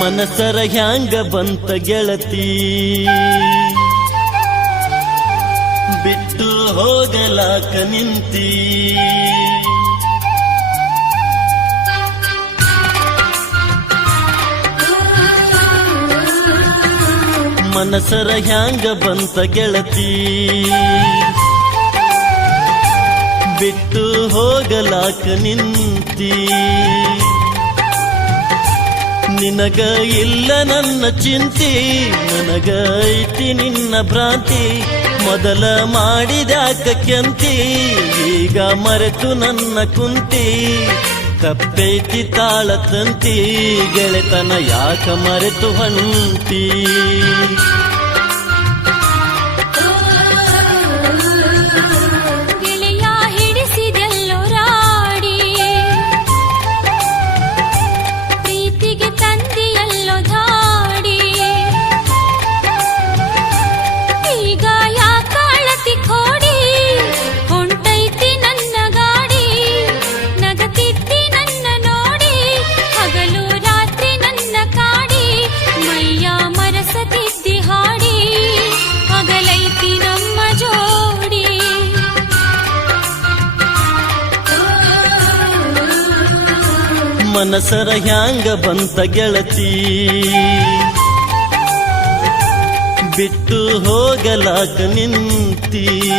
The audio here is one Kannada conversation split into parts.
ಮನಸರ ಹ್ಯಾಂಗ ಬಂತ ಗೆಳತಿ? ಬಿಟ್ಟು ಹೋಗಲಾಕ ನಿಂತಿ? ಮನಸರ ಹ್ಯಾಂಗ ಬಂತ ಗೆಳತಿ? ಬಿಟ್ಟು ಹೋಗಲಾಕ ನಿಂತಿ? ನಿನಗ ಇಲ್ಲ ನನ್ನ ಚಿಂತಿ, ನನಗ ಐತಿ ನಿನ್ನ ಭ್ರಾಂತಿ. ಮೊದಲ ಮಾಡಿದ್ಯಾಕ ಕೆಂತಿ, ಈಗ ಮರೆತು ನನ್ನ ಕುಂತಿ. ಕಪ್ಪೈತಿ ತಾಳ ತಂತಿ ಗೆಳೆತನ ಯಾಕ ಮರೆತು ಹೊಂಟಿ? ಮನಸರ ಹ್ಯಾಂಗ ಬಂತ ಗೆಳತಿ? ಬಿಟ್ಟು ಹೋಗಲಾಕ ನಿಂತಿ?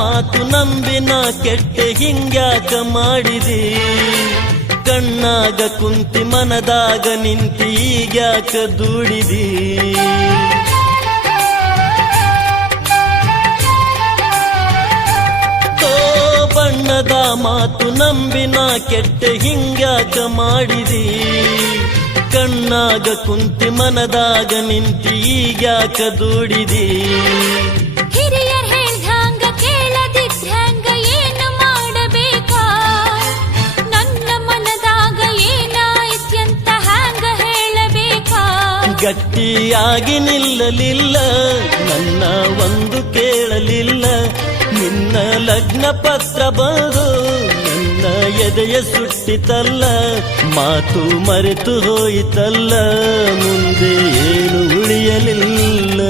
ಮಾತು ನಂಬಿನ ಕೆಟ್ಟ ಹಿಂಗ್ಯಾಕ ಮಾಡಿದಿ. ಕಣ್ಣಾಗ ಕುಂತಿ ಮನದಾಗ ನಿಂತಿ ಈಗ್ಯಾಕ ದೂಡಿದಿ. ಬಣ್ಣದ ಮಾತು ನಂಬಿನ ಕೆಟ್ಟ ಹಿಂಗ್ಯಾಕ ಮಾಡಿದಿ. ಕಣ್ಣಾಗ ಕುಂತಿ ಮನದಾಗ ನಿಂತಿ ಈಗ್ಯಾಕ ದೂಡಿದಿ. ಗಟ್ಟಿಯಾಗಿ ನಿಲ್ಲಲಿಲ್ಲ, ನನ್ನ ಒಂದು ಕೇಳಲಿಲ್ಲ. ನಿನ್ನ ಲಗ್ನ ಪತ್ರ ಬರು, ನನ್ನ ಎದೆಯ ಸುಟ್ಟಿತಲ್ಲ, ಮಾತು ಮರೆತು ಹೋಯಿತಲ್ಲ, ಮುಂದೆ ಏನು ಉಳಿಯಲಿಲ್ಲ.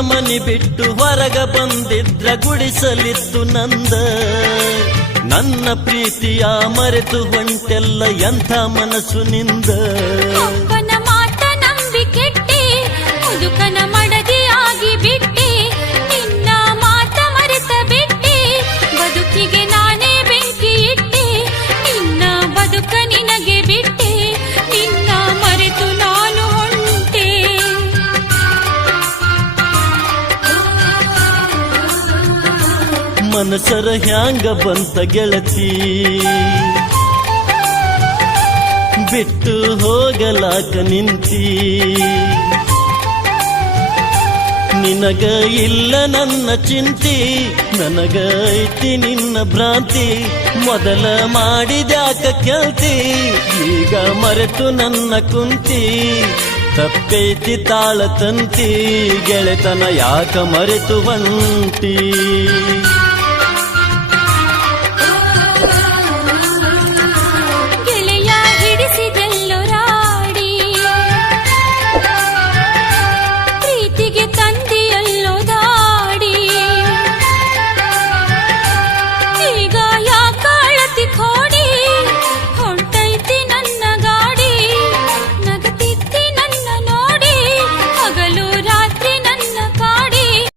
ಮನೆ ಬಿಟ್ಟು ಹೊರಗ ಬಂದಿದ್ರ ಗುಡಿಸಲಿತ್ತು ನಂದ. ನನ್ನ ಪ್ರೀತಿಯ ಮರೆತು ಹೊಂಟೆಲ್ಲ ಎಂಥ ಮನಸ್ಸು ನಿಂದ. ಮನಸರ ಹ್ಯಾಂಗ ಬಂತ ಗೆಳತಿ? ಬಿಟ್ಟು ಹೋಗಲಾಕ ನಿಂತಿ? ನಿನಗ ಇಲ್ಲ ನನ್ನ ಚಿಂತಿ, ನನಗ ಐತಿ ನಿನ್ನ ಭ್ರಾಂತಿ. ಮೊದಲ ಮಾಡಿದ್ಯಾಕ ಕೇಳ್ತಿ, ಈಗ ಮರೆತು ನನ್ನ ಕುಂತಿ. ತಪ್ಪೈತಿ ತಾಳ ತಂತಿ, ಗೆಳೆತನ ಯಾಕ ಮರೆತು ಬಂಟಿ